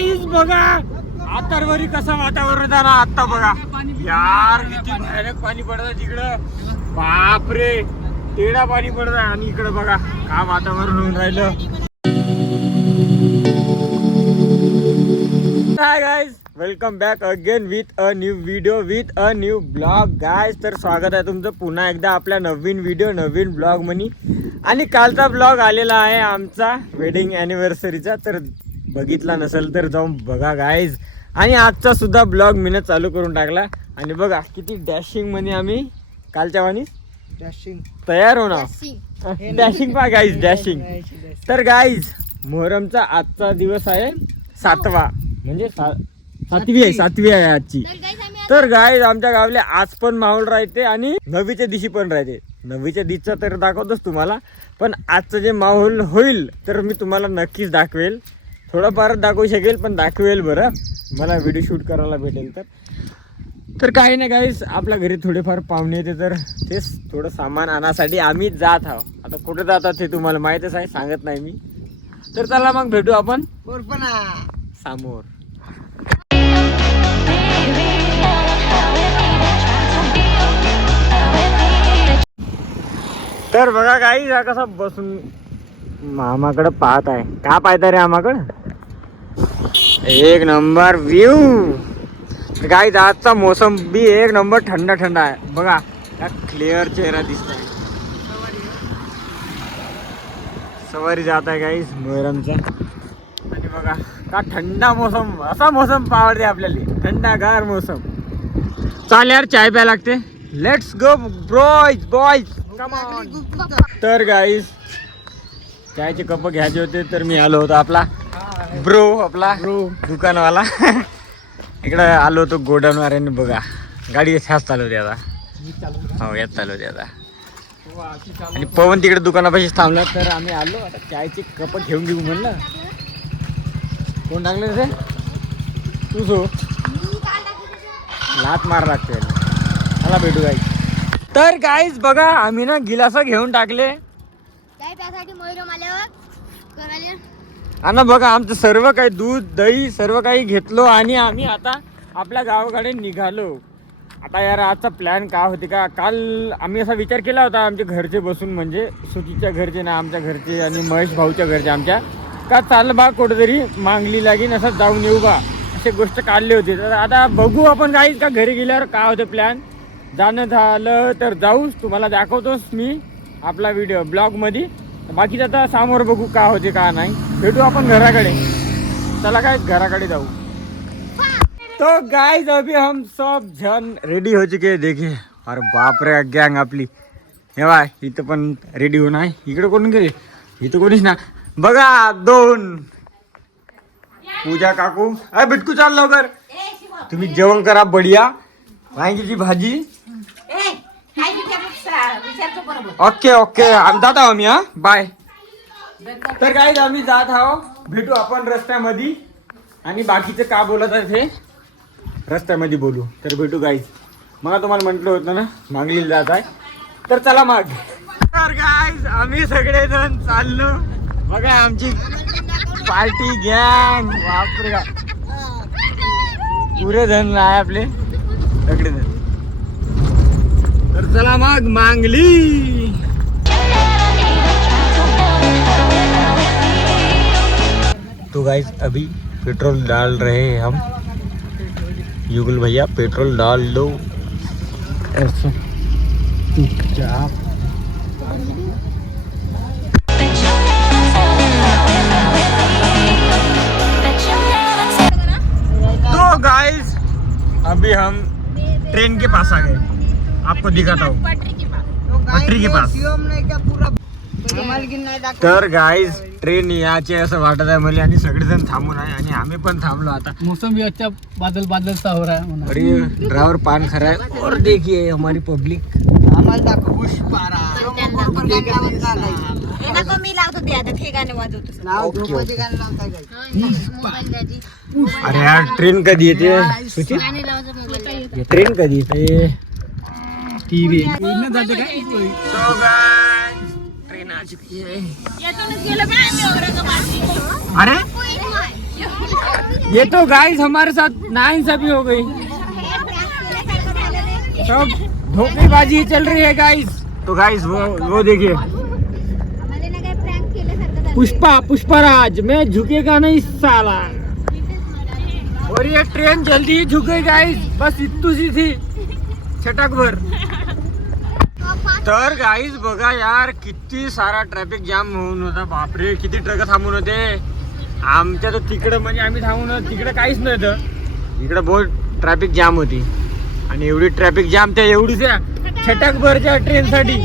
Guys बघा आतरवरी कसं वातावरण आहे ना आता बघा यार, किती भयानक पाणी पडतं तिकडं, बापरे तेवढा पाणी पडतं. आणि इकडं बघा का वातावरण होऊन राहिलं. Hi guys, welcome back again with a new video with a new blog. Guys तर स्वागत आहे तुमचं पुन्हा एकदा आपल्या नवीन व्हिडिओ नवीन ब्लॉग मनी. आणि कालचा ब्लॉग आलेला आहे आमचा वेडिंग ॲनिव्हर्सरीचा, तर बघितला नसेल तर जाऊन बघा गाईज. आणि आजचा सुद्धा ब्लॉग मीनं चालू करून टाकला. आणि बघा किती डॅशिंग मध्ये आम्ही कालच्या वाणी तयार होणार. डॅशिंग पा गाईज, डॅशिंग. तर गाईज मोहरमचा आजचा दिवस आहे 7वा, म्हणजे सातवी आहे आजची. तर गाईज आमच्या गावले आज पण माहोल राहते आणि 9वीच्या दिवशी पण राहते. 9वीच्या दिवशीचा तर दाखवतोच तुम्हाला, पण आजचं जे माहोल होईल तर मी तुम्हाला नक्कीच दाखवेल. थोडंफार दाखवू शकेल पण दाखवेल बरं, मला व्हिडिओ शूट करायला भेटेल तर काही नाही गाईस. आपल्या घरी थोडेफार पाहुणे येते तर तेच थोडं सामान आणण्यासाठी आम्ही जात आहोत. आता कुठे जातात हे तुम्हाला माहीतच आहे, सांगत नाही मी. तर चला मग भेटू आपण समोर. तर बघा गाईस हा कसा बसून मामाकडं पाहत आहे. का पाहता रे आमाकडं? एक नंबर व्ह्यू. गाईस आजचा मोसम बी एक नंबर थंड थंड आहे. बघा काय क्लिअर चेहरा दिसत आहे. सवारी जात आहे गाईस मोहरमचा. आणि बघा का थंडा मोसम, असा मोसम पावडते आपल्याला, थंडागार मोसम. चाल यार चाय प्या लागते. Let's go boys boys come on. तर गाईस चायचे कप घ्यायचे होते तर मी आलो होतो आपला आपला दुकानवाला इकडे आलो होतो गोडाऊनवाल्याने. बघा गाडी ह्याच चालवते आता, हो याच चालवते आता. आणि पवन तिकडे दुकानापाशी थांबला तर आम्ही आलो आता चायचे कप घेऊन घेऊ म्हणलं. कोण टाकले रे तू? सो लात मार लागते मला. भेटू गाईस. तर गाईस बघा आम्ही ना गिलास घेऊन टाकले आणि बघा आमचं सर्व काही दूध दही सर्व काही घेतलो आणि आम्ही आता आपल्या गावाकडे निघालो. आता यार आजचा प्लॅन काय होते का, काल आम्ही असा विचार केला होता आमच्या घरचे बसून, म्हणजे सुटीच्या घरचे ना आमच्या घरचे आणि महेश भाऊच्या घरचे आमच्या, का चाल बा कुठेतरी मांगली लागीन असं जाऊन येऊ बा, असे गोष्ट काढली होती. तर आता बघू आपण गाईस का घरी गेल्यावर काय होतं प्लॅन. जाणं झालं तर जाऊच, तुम्हाला दाखवतोच मी आपला व्हिडिओ ब्लॉगमध्ये. बाकीचं आता समोर बघू का होते का नाही. भेटू आपण घराकडे. चला काय घराकडे जाऊ. तो गाइस अभी हम सब जन रेडी हो चुके हैं. देखिए अरे बाप रे गँग आपली हे बाय इथं पण रेडी होऊन आहे. इकडे कोण गेले? इथं कोणीच ना. बघा दोन पूजा काकू. अरे बिटकू चाल लवकर, तुम्ही जेवण करा बढिया. वांगीची भाजी. ओके ओके जात आहो आम्ही. हा बाय. तर गाईज आम्ही जात आहो, भेटू आपण रस्त्यामध्ये. आणि बाकीचं का बोलत आहे ते रस्त्यामध्ये बोलू. तर भेटू गाईज. मला तुम्हाला म्हटलं होतं ना मागलीला जात आहे, तर चला मग. तर गाईज आम्ही सगळेजण चाललो. बघा आमची पार्टी गँग. बापरे पुरे जण आहे आपले सगळे जण. तर चला मग मांगली. तो गाइस अभी पेट्रोल डाल रहे हैं हम. युगल भैया पेट्रोल डाल दो ऐसा चुपचाप. तो गाइस अभी हम ट्रेन के पास आ गए. आपको दिखाता हूँ पटरी के पास. तर गाईज ट्रेन याचे असं वाटत आहे मला. आणि सगळेजण थांबून आहे आणि आम्ही पण थांबलो. आता मौसम भी अच्छा बादल बादल सा हो रहा है. अरे ड्राइवर पान खा रहा है. और देखिए हमारी पब्लिक. अरे यार ट्रेन कधी येते सुची? ट्रेन कधी येते? टीव्ही जाते काय? ट्रेन आ चुकी है. अरे ये तो गाइस हमारे साथ नाइंसाफी हो गई, सब धोखेबाजी चल रही है गाइस। तो गाइस वो देखिए पुष्पराज, मैं झुकेगा नहीं साला। और ये ट्रेन जल्दी ही झुके गाइस, बस इतुसी थी छटकभर। तर गाईज बघा यार, किती सारा ट्रॅफिक जाम होऊन होता. बापरे, किती ट्रक थांबून होते. आमच्या तर तिकडं म्हणजे आम्ही थांबून तिकडे काहीच नव्हतं, इकडे बहुत ट्रॅफिक जाम होती. आणि एवढी ट्रॅफिक जाम त्या एवढीच्या छटकभरच्या ट्रेनसाठी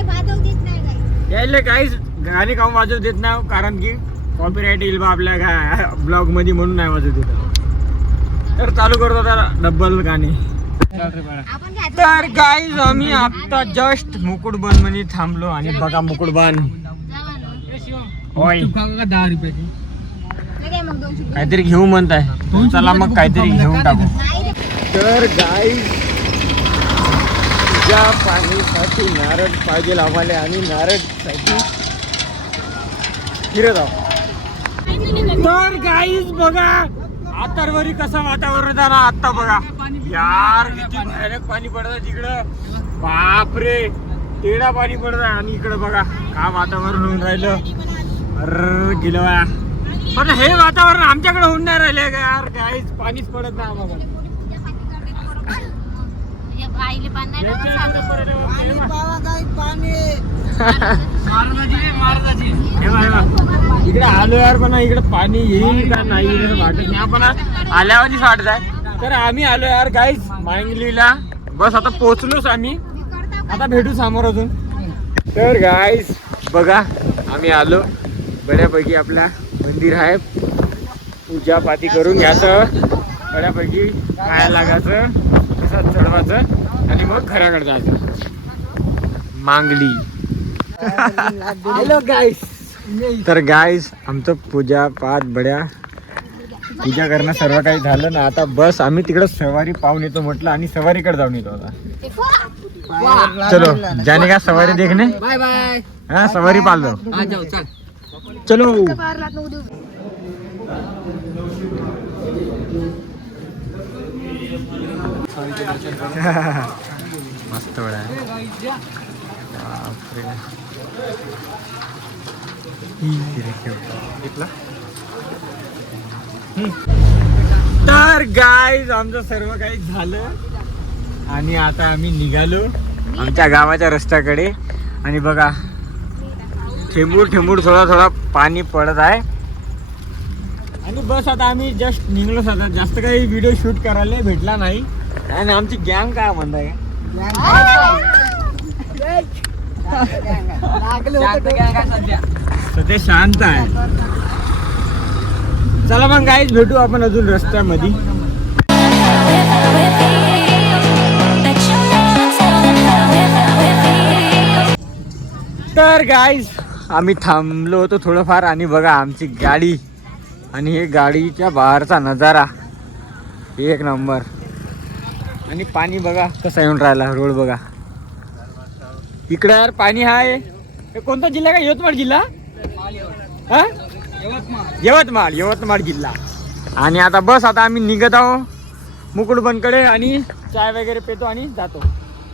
यायला काहीच गाणी काऊन वाजवू देत नाही, कारण की कॉपीराईट येईल बा आपल्या ब्लॉग मध्ये, म्हणून नाही वाजवत देत. तर चालू करतो त्याला डब्बल गाणी. तर गाईज आम्ही आता जस्ट मुकुटबन मध्ये थांबलो. आणि बघा मुकुटबन, होय 10 रुपयाची काहीतरी घेऊ म्हणताय, चला मग काहीतरी घेऊन टाकू. तर गाईज तुझ्या पाणीसाठी नारळ पाहिजे आम्हाला, आणि नारळसाठी फिरत आहोत. तर गाईज बघा आतरवरी कसं वातावरण आहे ना आता. बघा यार किती भयानक पाणी पडतं तिकडं, बापरे तेवढा पाणी पडतं. आणि इकडं बघा का वातावरण होऊन राहिलं. अरे गेलं, पण हे वातावरण आमच्याकडे होऊन नाही राहिले का यार. काहीच पाणीच पडत नाही आम्हाला. इकडे आलो यार, पण इकडे पाणी येईल का नाही येईल वाटत नाही. आपण आल्यावरच वाटत आहे. तर आम्ही आलो यार गाईज मांगलीला, बस आता पोहोचलोच आम्ही, आता भेटू समोर अजून. तर गाईज बघा आम्ही आलो, बऱ्यापैकी आपला मंदिर आहे, पूजा पाती करून घ्यायचं, बऱ्यापैकी खायला लागायचं, तसंच चढवायचं आणि मग घराकडे जायचं. मांगली. Hello guys. तर गाईज आमचं पूजा पाठ बड्या पूजा करणं सर्व काही झालं ना. आता बस आम्ही तिकडं सवारी पाहून येतो म्हटलं, आणि सवारीकडे जाऊन येतो आता. चलो जाने का सवारी देखने. Bye bye. हाँ सवारी पाल दो. चलो. मस्त बडा तर गाईज आमचं सर्व काही झालं, आणि आता आम्ही निघालो आमच्या गावाच्या रस्त्याकडे. आणि बघा ठेंबूर ठेंबूर थोडा पाणी पडत आहे. आणि बस आता आम्ही जस्ट निघलो. आता जास्त काही व्हिडिओ शूट करायला भेटला नाही. आणि आमची गँग काय म्हणताय, सध्या शांत आहे. चला मग गाईज भेटू आपण अजून रस्त्यामध्ये. तर गाईज आम्ही थांबलो होतो थोडंफार, आणि बघा आमची गाडी, आणि हे गाडीच्या बाहेरचा नजारा एक नंबर. आणि पाणी बघा कसं येऊन राहिला, रोड बघा इकडे यार पाणी आहे. हे कोणता जिल्हा का, यवतमाळ जिल्हा, हा यवतमाळ जिल्हा. आणि आता बस आता आम्ही निघत आहो मुकुटबनकडे, आणि चाय वगैरे पितो आणि जातो.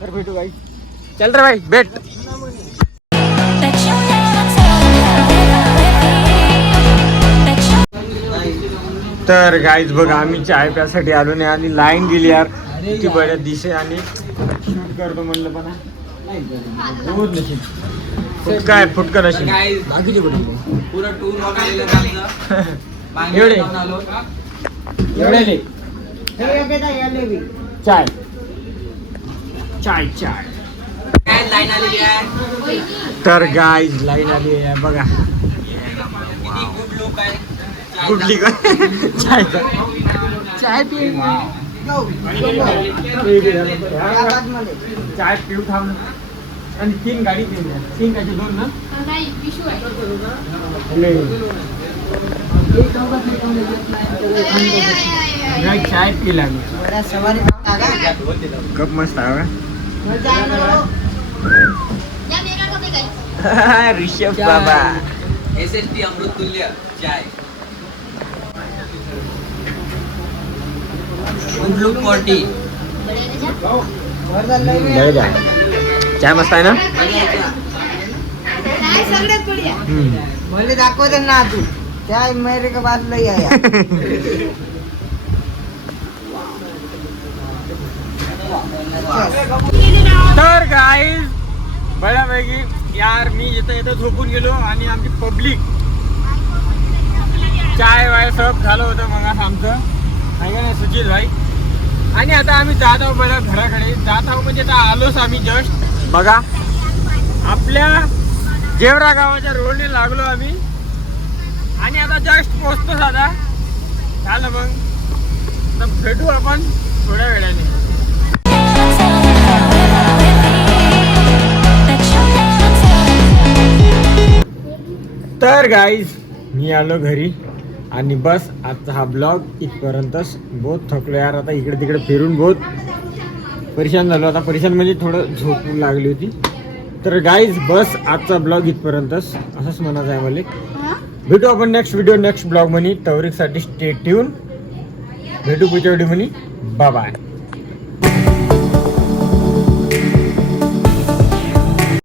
तर भेटू भाई, चल रे भाई भेट. तर गाईज बघा आम्ही चाय प्यासाठी आलो नाही, आणि लाईन गेली यार किती बड्या दिसे. आणि शूट करतो म्हणलं, पण बहुत नशीब फुटका आहे, फुटका नशीब. बाकीचे पुरा टूर एवढे चाय चाय चाय. तर गाईज लाईन आली आहे बघा, कुठली का चाय चाय पी चाय पिऊ थांब. आणि 3 गाडी पिऊन द्या, 3 काचे 2 ना. चाय पिला कप मस्त आहे. ऋषभ बाबा SST अमृत तुल्य चाय. गुंडलूक पार्टी. नाही द्या. चहा मस्त आहे ना? मला दाखवते ना तू त्या अमेरिका बाजूला या तर गाईज बऱ्यापैकी यार मी इथं इथं झोपून गेलो आणि आमची पब्लिक चाय वाय सब झालं होतं मग आमचं आहे का नाही सुजित भाई. आणि आता आम्ही जात आहोत बघा घराकडे. जात आहोत म्हणजे आता आलोच आम्ही जस्ट बघा आपल्या जेवरा गावाच्या रोडने लागलो आम्ही आणि आता जस्ट पोहोचतो साधा झालं. मग तर भेटू आपण थोड्या वेळाने. तर गाईज मी आलो घरी आणि बस आजचा हा ब्लॉग इथपर्यंतच. बहुत थकलो यार. आता इकडे तिकडे फिरून बहुत परेशान झालो. आता परेशान म्हणजे थोडं झोप लागली होती. तर गाईज बस आजचा ब्लॉग इथपर्यंतच असंच म्हणायचं आहे मला. भेटू आपण नेक्स्ट व्हिडिओ नेक्स्ट ब्लॉग म्हणी. तवरीकसाठी स्टे ट्यून. भेटू पुढच्या व्हिडिओ म्हणी. Bye bye.